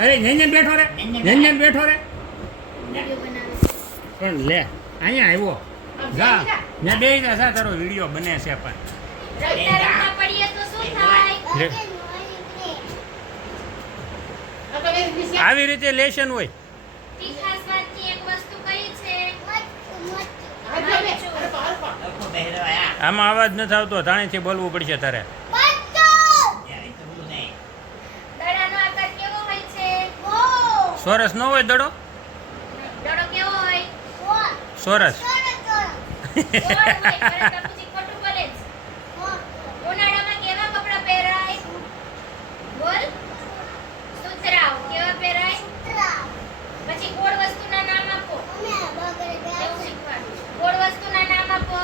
અરે જૈન બેઠો રે જૈન બેઠો રે પણ લે અહીંયા આવ્યો જા ત્યાં બે જા તારો વીડિયો બને છે પણ રડતા રડતા પડીએ તો શું થાય લે. આવી રીતે લેશન હોય આમાં અવાજ નથી આવતો ધાણીથી બોલવું પડશે તારે ત્યારે તો બધું નહીં દડાનો આકાર કેવો હોય છે સોરસ ન હોય દડો દડો કેવો હોય સોરસ ગોળ હોય પણ બાપુજી ખોટું બોલે છે ઉનાળામાં કેવા કપડાં પહેરાય બોલ સુતરાવ કેવા પહેરાય પછી ગોળ વસ્તુના નામ આપો એવું શીખવાડું ગોળ વસ્તુના નામ આપો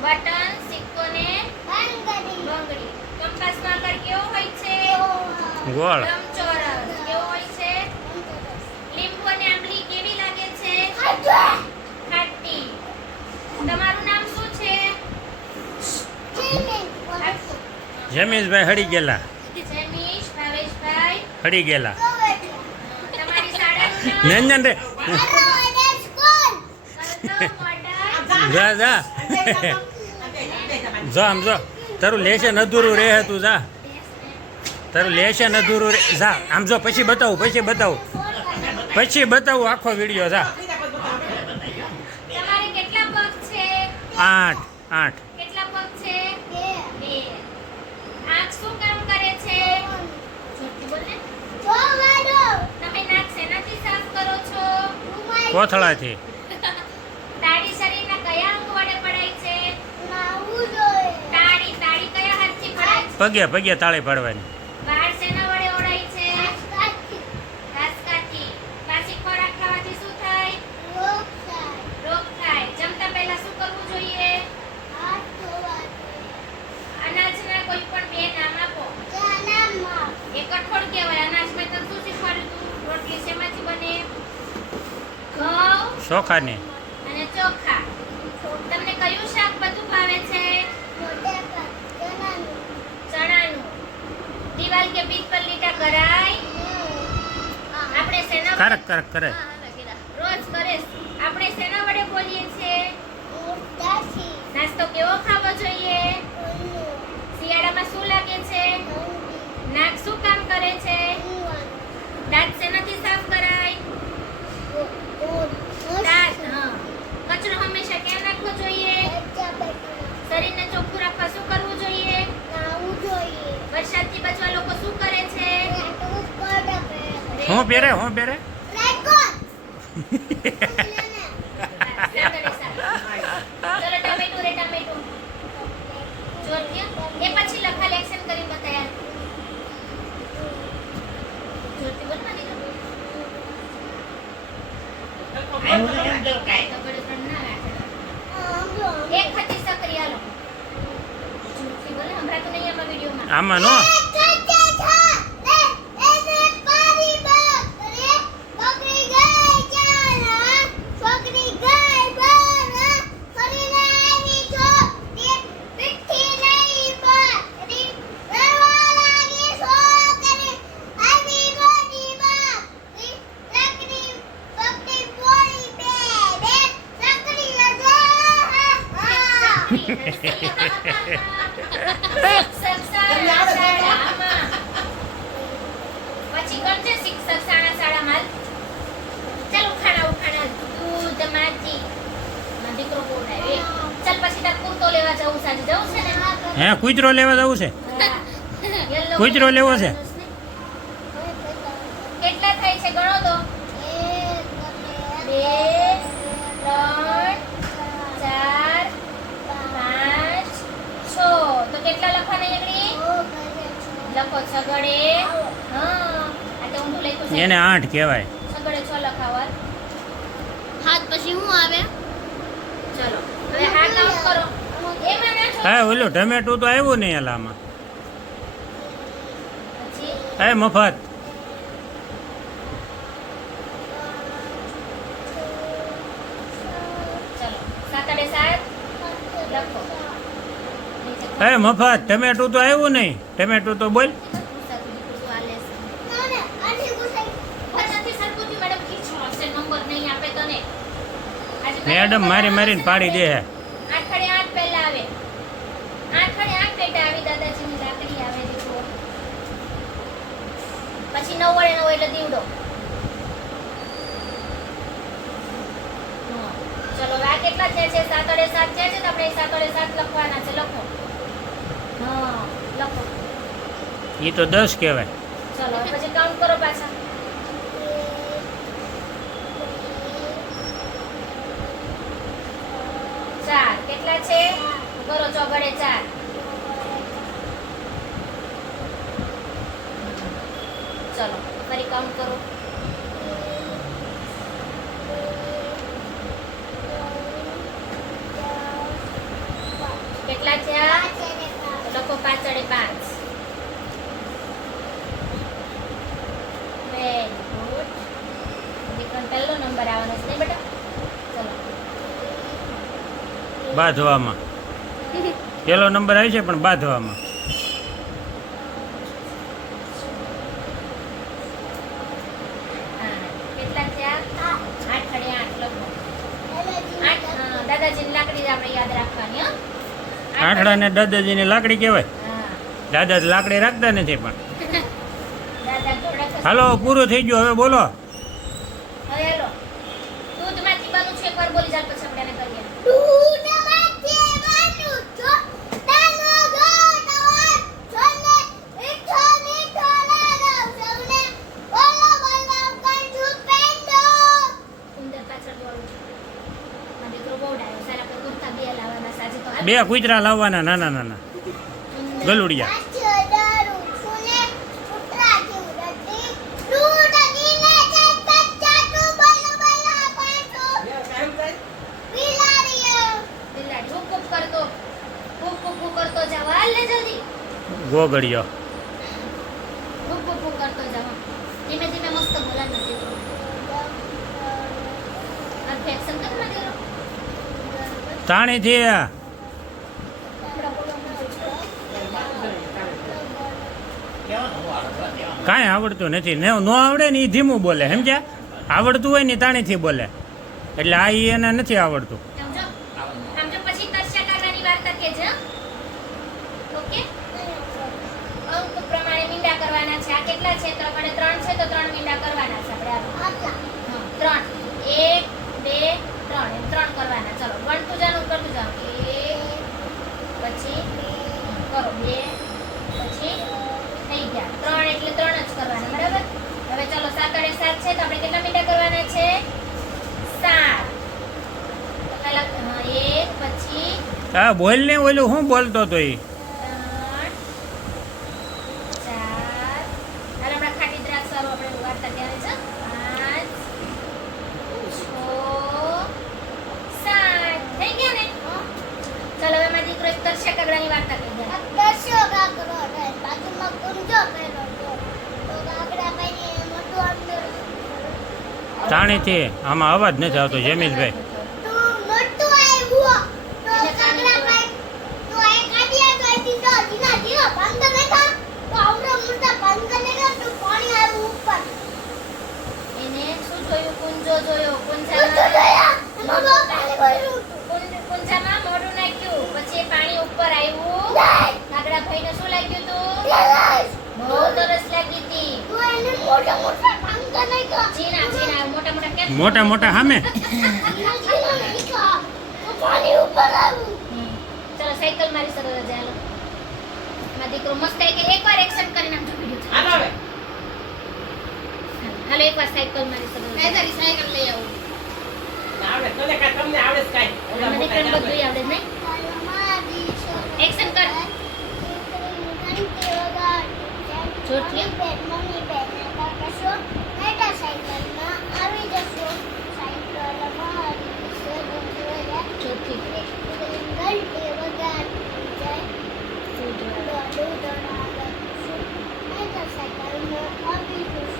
બટન સિક્કો ને બંગડી કંપાસનો આકાર કેવો હોય છે ગોળ લંબચોરસ કેવો હોય છે લીંબુ અને આંબલી કેવી લાગે છે ખાટી તમારું નામ શું છે જમીશભાઈ હળી ગયેલા. હળી ગયેલા. નંજન રે. જા જા. જો આમ જો. તારું લેશન અધૂરું રહે તું જા. તારું લેશન અધૂરું રે. જા આમ જો પછી બતાવું પછી બતાવું. પછી બતાવું આખો વીડિયો જા. તમારે કેટલા પગ છે? આઠ આઠ. કોથળાથી પગ છે? તાળી આંખ શું કામ કરે છે જોરથી બોલ ને તમે નાક શેનાથી સાફ કરો છો કોથળાથી તાળી શરીરના કયા અંગ વડે પડાય છે તાળી તાળી કયા હાથથી પડાય છે પગે પગે તાળી પાડવાની વાળ શેના વડે ઓળાય છે ઘાસકાથી બાસી ખોરાક ખાવાથી શું થાય રોગ થાય જમતા પહેલા શું કરવું જોઈએ અનાજના કોઈ પણ બે નામ આપો એક કઠોળ કહેવાય અનાજમાં તો શું શીખવાડ્યું તું રોટલી શેમાંથી બને ઘઉં ચોખાની. અને ચોખા. તમને કયું શાક બધું ભાવે છે? ચણાનું. દિવાલ કે ભીત પર લીટા કરાય? આપણે સેના કરક કરક કરે રોજ કરે. આપણે શેના વડે બોલીએ છીએ? નાસ્તો કેવો ખાવો જોઈએ? શિયાળામાં શું લાગે છે? નાક શું કામ કરે છે? હંમેશા ક્યાં નાખવો જોઈએ? શરીરને ચોખ્ખું રાખવા શું કરવું જોઈએ? વરસાદથી બચવા લોકો શું કરે છે? હું પહેરે હું પહેરે? ચલો ટમેટું રે ટમેટું. એ પછી લખા લેક્શન કરી બતાયા. બોલ મારી આવું તો સમજો કાંઈ. તગડે પણ ના રાખે એક હતી સક્રિય લો બોલ હમણાં તો નહીં આમાં વિડીયોમાં. આમાં નો? પછી કરજે શિક્ષક શાળા શાળામાં. ચાલ ઉખાણા ઉખાણા. દૂધ માજી મારો દીકરો બોલાવે ચાલ પછી તાર કુર્તો લેવા જવું છે જવું છે ને? હે કૂતરો લેવા જવું છે? કૂતરો લેવો છે? કેટલા થાય છે ગણો તો? બે ત્રણ ચાર પાંચ છ તો કેટલા લખવાના એકડી લખો છગડે હા આ તો ઊંધું લખ્યું છે એને આઠ કહેવાય. છગડે છ લખાવર હાથ પછી હું આવે? ચલો હવે હા કાઉન્ટ કરો. એમાં ના છો હા ઓલું ટમેટું તો આવ્યું નહીં એલામાં હે મફત. હે મફત. ટમેટું તો આવ્યું નહીં. ટમેટું તો બોલ. મેડમ મારી મારીને પાડી દે. આઠડે આઠ પહેલા આવે. આઠડે આઠ પેટા આવી દાદાજીની લાકડી આવે પછી નવ વડે નવ એટલે દીવડો. ચલો આ કેટલા છે? સાત અડે સાત છે તો આપણે સાત અડે સાત લખવાના છે. લખો. હા લખો. એ તો દસ કહેવાય. ચલો પછી કાઉન્ટ કરો પાછા ચાર કેટલા છે. કરો ચોગડે ચાર. ચલો, ફરી કાઉન્ટ કરો. કેટલા તો લખો પાછળે પાંચ. Very good. પહેલો નંબર આવવાનો છે. બેટા ચલો બાંધવામાં. પેલો નંબર આવી છે પણ બાંધવામાં. આઠડા ને દાદાજીની લાકડી કહેવાય. દાદા લાકડી રાખતા નથી પણ. હાલો પૂરું થઈ ગયું. હવે બોલો. હવે હેલો. દૂધમાંથી બનવું છે એકવાર બોલી પછી આપણે એને કરીએ ઉંદર પાછળ દોડું છું મારો દીકરો બહુ ડાયો સારા આપણે કુર્તા બે લાવવાના સાજે તો હાલ. બે કૂતરા લાવવાના નાના નાના. ગલુડિયા. જાવ ધીમે આ. એક્શન કાંઈ આવડતું નથી. ને ન આવડે ને એ ધીમું બોલે. સમજ્યા? આવડતું હોય ને તાણીથી બોલે. એટલે આ એને નથી આવડતું સમજો સમજો પછી તરસ્યા કાકાની વાર્તા કહેજો ઓકે અંક પ્રમાણે મીંડા કરવાના છે આ કેટલા છે તો આપણે ત્રણ છે તો ત્રણ મીંડા કરવાના છે આપણે આ હા, ત્રણ એક બે ત્રણ એમ ત્રણ કરવાના ચલો ગણતું જાનું કરતું જાવ એક પછી કરો બે પછી થઈ ગયા ત્રણ એટલે ત્રણ જ કરવાના બરાબર હવે ચલો સાત અને સાત છે તો આપણે કેટલા મીંડા કરવાના છે સાત તો પહેલા હા, એક પછી હા બોલ ને ઓલું હું બોલતો તો એ ત્રણ આમાં અવાજ નથી આવતો દ્રાક્ષ વાળું આપણે વાર્તા ત્યારે છે પાંચ છ સાત થઈ ગયા ને ચાલો હવે મારી દીકરો એક તરસ્યા કાગડાની વાર્તા કહી દે તાણીથી આમાં અવાજ નથી આવતો જમીલભાઈ એને શું જોયું કુંજો જોયો કુંજામાં કુંજ- મોઢું નાખ્યું પછી પાણી ઉપર આવ્યું. કાગડા ભાઈને શું લાગ્યું તું? બહુ તરસ લાગી હતી. મોટા મોટા મોટા મોટા સામે ચલો સાયકલ મારી સરસ હાલો. દીકરો મસ્ત એક એકવાર એક્શન કરીને આમ જો હાલો હવે. હાલો એકવાર સાયકલ મારી સમજ કઈ તારી સાયકલ લઈ આવું. આવડે તો દેખા તમને આવડે છે કાઈ. મને પણ બધું આવડે નહીં એક્શન આવી જશો સાયકલમાં આવી જશો જોરથી. જાય દોડો દોડો મેટા સાયકલમાં આવી જશો